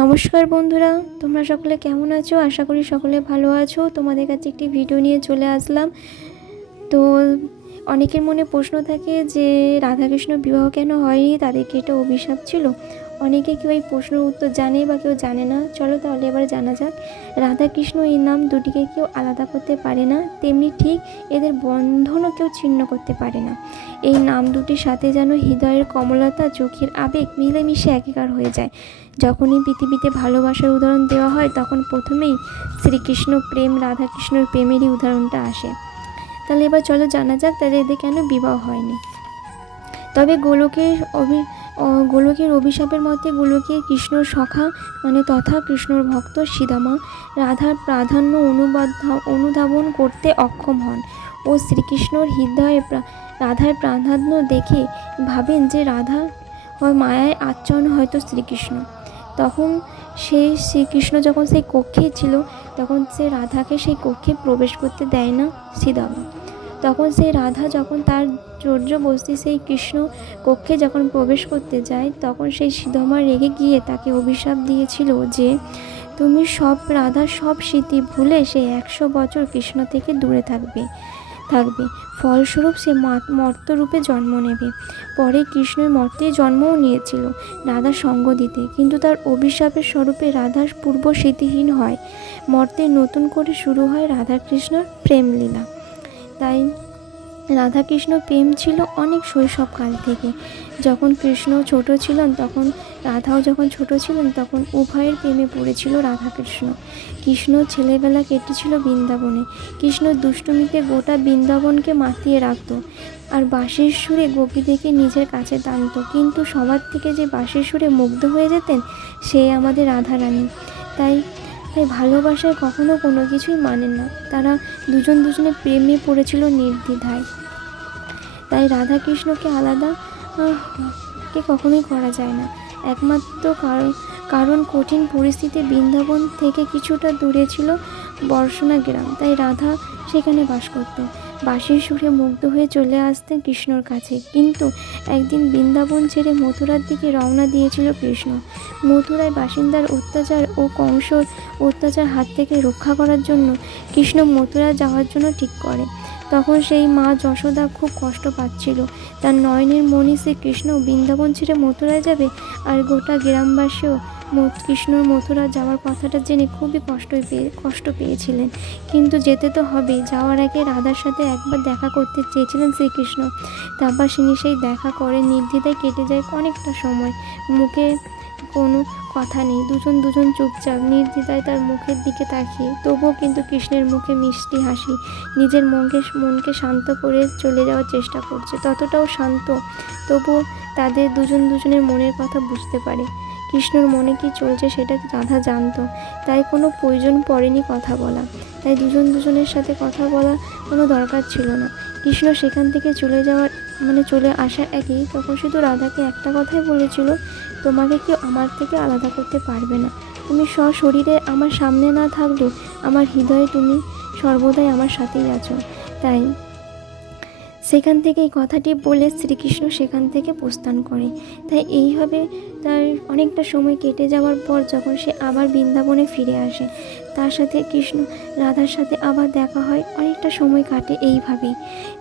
নমস্কার বন্ধুরা, তোমরা সকলে কেমন আছো? আশা করি সকলে ভালো আছো। তোমাদের কাছে একটি ভিডিও নিয়ে চলে আসলাম। তো অনেকের মনে প্রশ্ন থাকে যে রাধাকৃষ্ণ বিবাহ কেন হয়নি, তাদেরকে এটা অভিশাপ ছিল। অনেকে কেউ এই প্রশ্নের উত্তর জানে বা কেউ জানে না। চলো তাহলে এবার জানা যাক। রাধাকৃষ্ণ এই নাম দুটিকে কেউ আলাদা করতে পারে না, তেমনি ঠিক এদের বন্ধনও কেউ ছিন্ন করতে পারে না। এই নাম দুটির সাথে যেন হৃদয়ের কমলতা, চোখের আবেগ মিলেমিশে একাকার হয়ে যায়। যখনই পৃথিবীতে ভালোবাসার উদাহরণ দেওয়া হয়, তখন প্রথমেই শ্রীকৃষ্ণ প্রেম, রাধাকৃষ্ণর প্রেমেরই উদাহরণটা আসে। তাহলে এবার চলো জানা যাক তাদের এদের কেন বিবাহ হয়নি। তবে গোলকের অভিশাপের মতে গোলকের কৃষ্ণর সখা তথা কৃষ্ণর ভক্ত শ্রীদামা রাধার প্রাধান্য অনুধাবন করতে অক্ষম হন ও শ্রীকৃষ্ণর হৃদয়ে রাধার প্রাধান্য দেখে ভাবেন যে রাধা হয় মায়ায় আচ্ছন্ন, হয়তো শ্রীকৃষ্ণ। তখন শ্রীকৃষ্ণ যখন সেই কক্ষে ছিল, তখন সে রাধাকে সেই কক্ষে প্রবেশ করতে দেয় না শ্রীদামা। তখন সেই রাধা যখন তার জোরজবস্তি সেই কৃষ্ণ কক্ষে যখন প্রবেশ করতে যায়, তখন সেই শ্রীদামা রেগে গিয়ে তাকে অভিশাপ দিয়েছিল যে তুমি রাধার সব স্মৃতি ভুলে সেই 100 বছর কৃষ্ণ থেকে দূরে থাকবে। ফলস্বরূপ সে মর্তরূপে জন্ম নেবে। পরে কৃষ্ণের মর্তে জন্মও নিয়েছিল রাধার সঙ্গ দিতে, কিন্তু তার অভিশাপের স্বরূপে রাধার পূর্ব স্মৃতিহীন হয়। মর্তে নতুন করে শুরু হয় রাধা কৃষ্ণর প্রেমলীলা। তাই রাধাকৃষ্ণ প্রেম ছিল অনেক শৈশবকাল থেকে। যখন কৃষ্ণ ছোট ছিলেন, তখন রাধাও যখন ছোট ছিলেন, তখন উভয়ের প্রেমে পড়েছিল রাধাকৃষ্ণ। কৃষ্ণ ছেলেবেলা কেটেছিল বৃন্দাবনে। কৃষ্ণ দুষ্টুমিতে গোটা বৃন্দাবনকে মাতিয়ে রাখত আর বাঁশির সুরে গোপীদেরকে নিজের কাছে টানত। কিন্তু সবার থেকে যে বাঁশির সুরে মুগ্ধ হয়ে যেতেন, সে আমাদের রাধারানী। তাই ভালোবাসায় কখনো কোনো কিছুই মানেন না। তারা দুজনে প্রেমে পড়েছিল নির্দ্বিধায়। তাই রাধাকৃষ্ণকে আলাদা কখনোই করা যায় না। একমাত্র কারণ কঠিন পরিস্থিতি বৃন্দাবন থেকে কিছুটা দূরে ছিল বর্ষণা গ্রাম। তাই রাধা সেখানে বাস করত। বাঁশির সুরে মুগ্ধ হয়ে চলে আসতেন কৃষ্ণর কাছে। কিন্তু একদিন বৃন্দাবন ছেড়ে মথুরার দিকে রওনা দিয়েছিল কৃষ্ণ। মথুরায় বাসিন্দার অত্যাচার ও কংসর অত্যাচার হাত থেকে রক্ষা করার জন্য কৃষ্ণ মথুরা যাওয়ার জন্য ঠিক করে। তখন সেই মা যশোদা খুব কষ্ট পাচ্ছিল। তার নয়নের মণি শ্রীকৃষ্ণ বৃন্দাবন ছেড়ে মথুরায় যাবে, আর গোটা গ্রামবাসীও কৃষ্ণর মথুরা যাওয়ার কথাটা জেনে খুবই কষ্ট পেয়েছিলেন। কিন্তু যেতে তো হবে। যাওয়ার আগে রাধার সাথে একবার দেখা করতে চেয়েছিলেন শ্রীকৃষ্ণ। তারপর সেই দেখা করে নির্দ্বিধায় কেটে যায় অনেকটা সময়। মুখে কোনো কথা নেই, দুজন চুপচাপ নির্দ্বিধায় তার মুখের দিকে তাকিয়ে। তবুও কিন্তু কৃষ্ণের মুখে মিষ্টি হাসি। নিজের মনকে শান্ত করে চলে যাওয়ার চেষ্টা করছে। ততটাও শান্ত, তবুও তাদের দুজনের মনের কথা বুঝতে পারে। কৃষ্ণর মনে কি চলছে সেটা রাধা জানত। তাই কোনো প্রয়োজন পড়েনি কথা বলা। তাই দুজনের সাথে কথা বলা কোনো দরকার ছিল না। কৃষ্ণ সেখান থেকে চলে আসার আগেই তখন শুধু রাধাকে একটা কথাই বলেছিল, তোমাকে কেউ আমার থেকে আলাদা করতে পারবে না। তুমি সশরীরে আমার সামনে না থাকলেও আমার হৃদয়ে তুমি সর্বদাই আমার সাথেই আছো। তাই সেখান থেকে এই কথাটি বলে শ্রীকৃষ্ণ সেখান থেকে প্রস্থান করে। তাই এইভাবে তার অনেকটা সময় কেটে যাওয়ার পর যখন সে আবার বৃন্দাবনে ফিরে আসে, তার সাথে রাধার সাথে আবার দেখা হয়। অনেকটা সময় কাটে এইভাবেই।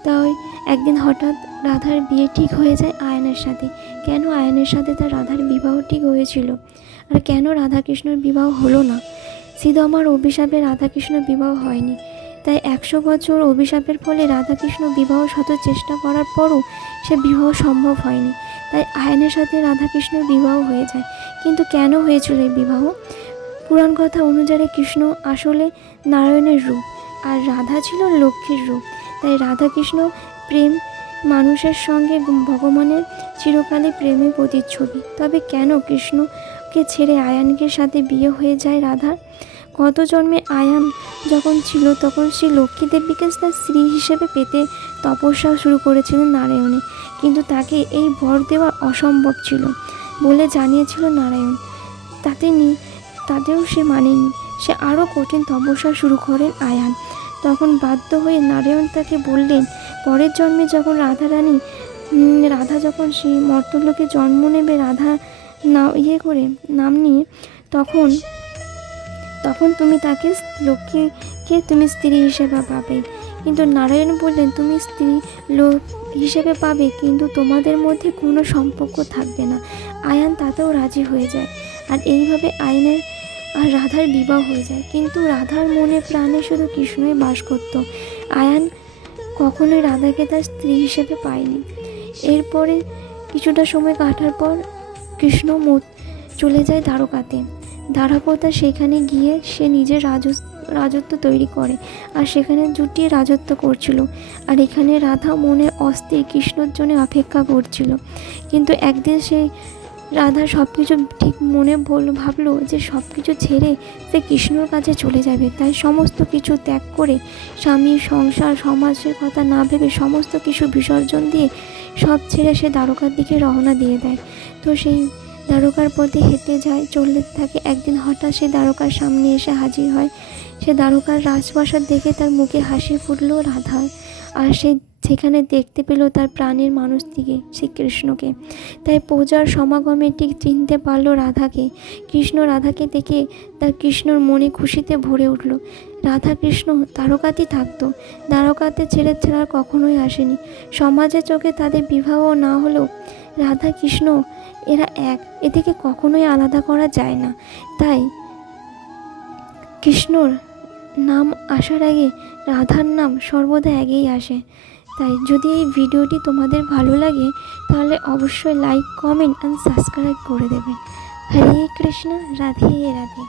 তাই একদিন হঠাৎ রাধার বিয়ে ঠিক হয়ে যায় আয়নের সাথে। কেন আয়নের সাথে তার রাধার বিবাহ ঠিক হয়েছিল, আর কেন রাধাকৃষ্ণর বিবাহ হলো না? শ্রীদামার অভিশাপে রাধাকৃষ্ণর বিবাহ হয়নি। তাই 100 বছর অভিশাপের ফলে রাধাকৃষ্ণ বিবাহ শত চেষ্টা করার পরও সে বিবাহ সম্ভব হয়নি। তাই আয়নের সাথে রাধাকৃষ্ণর বিবাহ হয়ে যায়। কিন্তু কেন হয়েছিল এই বিবাহ? পুরাণ কথা অনুযায়ী কৃষ্ণ আসলে নারায়ণের রূপ, আর রাধা ছিল লক্ষ্মীর রূপ। তাই রাধাকৃষ্ণ প্রেম মানুষের সঙ্গে ভগবানের চিরকালে প্রেমের প্রতিচ্ছবি। তবে কেন কৃষ্ণকে ছেড়ে আয়ানকে সাথে বিয়ে হয়ে যায় রাধার? গত জন্মে আয়ান যখন ছিল, তখন শ্রী লক্ষ্মী দেবীকে তার স্ত্রী হিসেবে পেতে তপস্যা শুরু করেছিলেন নারায়ণে। কিন্তু তাকে এই বর দেওয়া অসম্ভব ছিল বলে জানিয়েছিল নারায়ণ। তাতেও সে মানেনি। সে আরও কঠিন তপস্যা শুরু করেন আয়ান। তখন বাধ্য হয়ে নারায়ণ তাকে বললেন, পরের জন্মে যখন রাধা যখন সেই মর্তলোকে জন্ম নেবে, রাধা নাম নিয়ে, তখন তখন তুমি তাকে লক্ষ্মীকে তুমি স্ত্রী হিসেবে পাবে। কিন্তু নারায়ণ বললেন, তুমি স্ত্রী লোক হিসেবে পাবে, কিন্তু তোমাদের মধ্যে কোনো সম্পর্ক থাকবে না। আয়ান তাতেও রাজি হয়ে যায়, আর এইভাবে আয়নের আর রাধার বিবাহ হয়ে যায়। কিন্তু রাধার মনে প্রাণে শুধু কৃষ্ণই বাস করত। আয়ান কখনোই রাধাকে তার স্ত্রী হিসেবে পায়নি। এরপরে কিছুটা সময় কাটার পর কৃষ্ণ চলে যায় দ্বারকাতে। দ্বারকতা সেখানে গিয়ে সে নিজের রাজত্ব তৈরি করে, আর সেখানে জুটিয়ে রাজত্ব করছিল। আর এখানে রাধা মনে অস্থির, কৃষ্ণর জন্য অপেক্ষা করছিল। কিন্তু একদিন সেই রাধা সব কিছু ঠিক মনে ভাবলো যে সব কিছু ছেড়ে সে কৃষ্ণর কাছে চলে যাবে। তাই সমস্ত কিছু ত্যাগ করে, স্বামী, সংসার, সমাজের কথা না ভেবে সমস্ত কিছু বিসর্জন দিয়ে সব ছেড়ে সে দ্বারকার দিকে রওনা দিয়ে দেয়। তো সেই দ্বারকার পথে হেঁটে যায়, চলতে থাকে। একদিন হঠাৎ সে দ্বারকার সামনে এসে হাজির হয়। সে দ্বারকার রাজপ্রাসাদ দেখে তার মুখে হাসি ফুটল রাধার, আর সে সেখানে দেখতে পেল তার প্রাণের মানুষটিকে, শ্রীকৃষ্ণকে। তাই প্রজার সমাগমে ঠিক চিনতে পারল রাধাকে। কৃষ্ণ রাধাকে দেখে তার কৃষ্ণর মনে খুশিতে ভরে উঠল। রাধা কৃষ্ণ দ্বারকাতেই থাকতো, দ্বারকাতে ছেড়ে ছাড়া কখনোই আসেনি। সমাজের চোখে তাদের বিবাহ না হলেও রাধা কৃষ্ণ এরা এক, এদিকে কখনোই আলাদা করা যায় না। তাই কৃষ্ণর নাম আসার আগে রাধার নাম সর্বদা আগেই আসে। তাই যদি এই ভিডিওটি তোমাদের ভালো লাগে তাহলে অবশ্যই লাইক, কমেন্ট অ্যান্ড সাবস্ক্রাইব করে দেবেন। হরে কৃষ্ণ, রাধে রাধে।